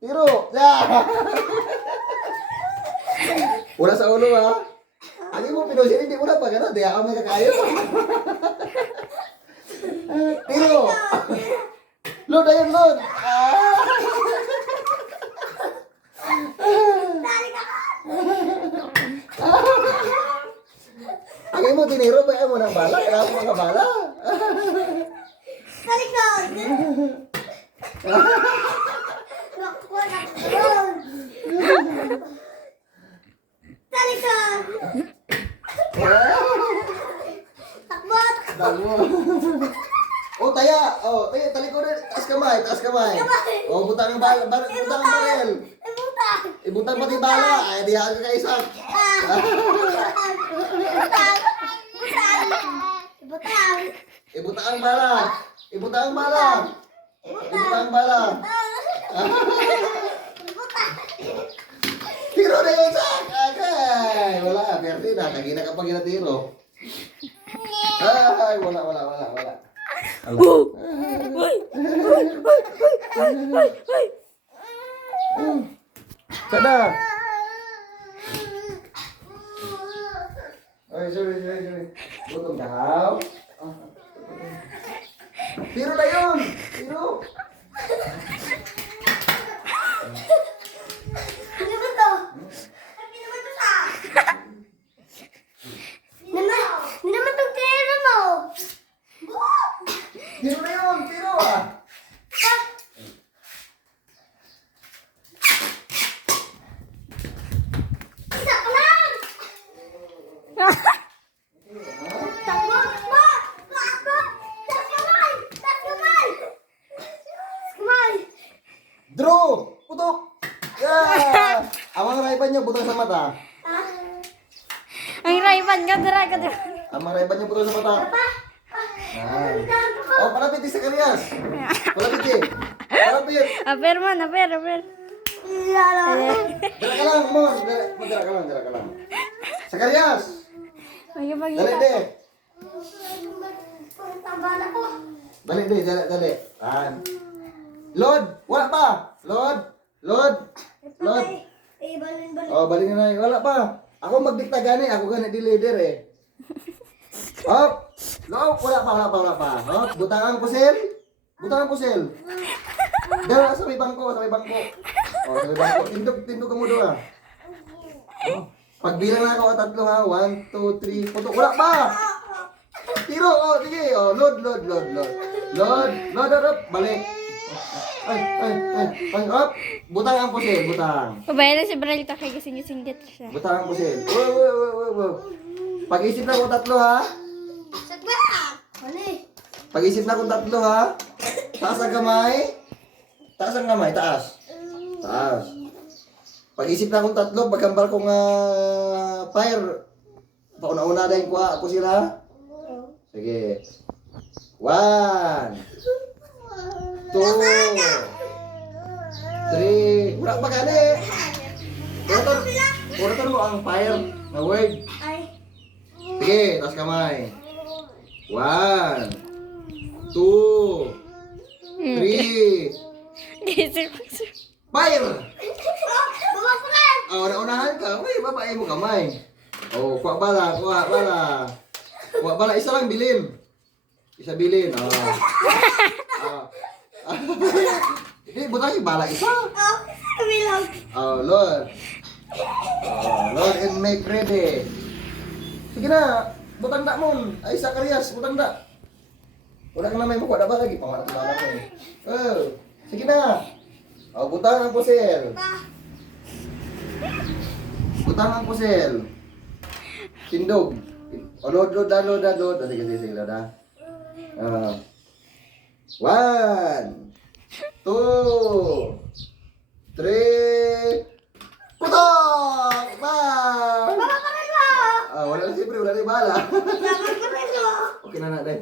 Tiro! Yeah! Wala sa ulo ha. Ano mo pinusin, hindi mo na pag ano, di ako may kakayo. Tiro! Load ayun, load! Ang mo tiniro ba mo ng bala? Kailangan mo mga bala. Talikod! Talikod! Takbot! Dalo. Oh, taya. Oh, taya, talikod rin. Taas kamay, taas kamay. Oh, butang ang bala, butang ang barel. Ibutang! Ibutang pati bala. Ay, di ako kaisang. Ibutang! Ibutang! Ibutang ang bala. Ibutang ang bala. Ibutang ang bala. Ibutang! Tiro na yun, Sak! Agay! Wala, perde na. Kagina ka pag ginatiro. Ay, wala. Sana! Ay, sorry. Gutom ka, haw? Tiro na yun! Tiro! Ano ba to? Ano naman to sa? Ano naman tong tira mo? Tiro na yun! Tiro ah! Isa ka lang! Takbo! Takbo! Takbo! Tas kamay! Tas kamay! Tas kamay! Draw! Putok! Yeah! Ang mga raiban niyo, butang sa mata. Ang raiban ka, dara ka, dara. Ang mga raiban niyo, butang sa mata. Ah. Oh, palapit sa Karias. Palapit eh. Palapit. Aper man, aper. Lala! Dala ka lang, Mon. Dala ka lang. Sa Karias. Dali, Magpagita. de. Tambala ko! Dali. Load. Wala pa. Load. Balin. Oh, balik na. Wala pa. Ako magdikta gani. Ako gani di leader eh. Hop. Load. Wala pa. Hop. Butang ang pusil. Dala sa may bangko. Oh, sa may bangko. Tindog ka mo doon. Oh. Pagbilang na ako tatlo ha. 1, 2, 3, putok. Wala pa. Tiro. Oh, sige. Oh, load. Up. Balik. Ay, up. Butang ang pusil. Pabayaan na si Bral to kay gising-gising siya. Butang ang pusil. Wow. Pag-isip na kung tatlo ha. Sagba! Mali! Pag-isip na kung tatlo ha. Taas ang kamay. Taas. Pag-isip na kung tatlo, pagkambal kong fire. Pauna-una na yung kuha. Ako sila. Sige. 1, 2, 3. Wala pa gani. Purator mo ang fire na word. Ay! Sige, taas kamay. 1, 2, 3. Gising. Fire! Baba ko lang! Oh, unahan ka. Uy, babae mo kamay. Oh, kuha bala. Isa lang bilin. Isa bilin. Hindi, butang bala isa. Oh, kami lang! Oh, Lord. Load and make ready. Sige na. Butang da mon. Ay, sa Karias. Butang da. Wala ka na may mukha na ba lagi? Pangalat ko eh. Oh, sige na. Oh, butang ang pusil. Tindog. Oh, load. Sige, load ha. 1, 2, 3. Putok! Bang! Baba ka rin mo! Wala na siyempre, wala na yung bala. Baba ka rin mo! Okay na natin.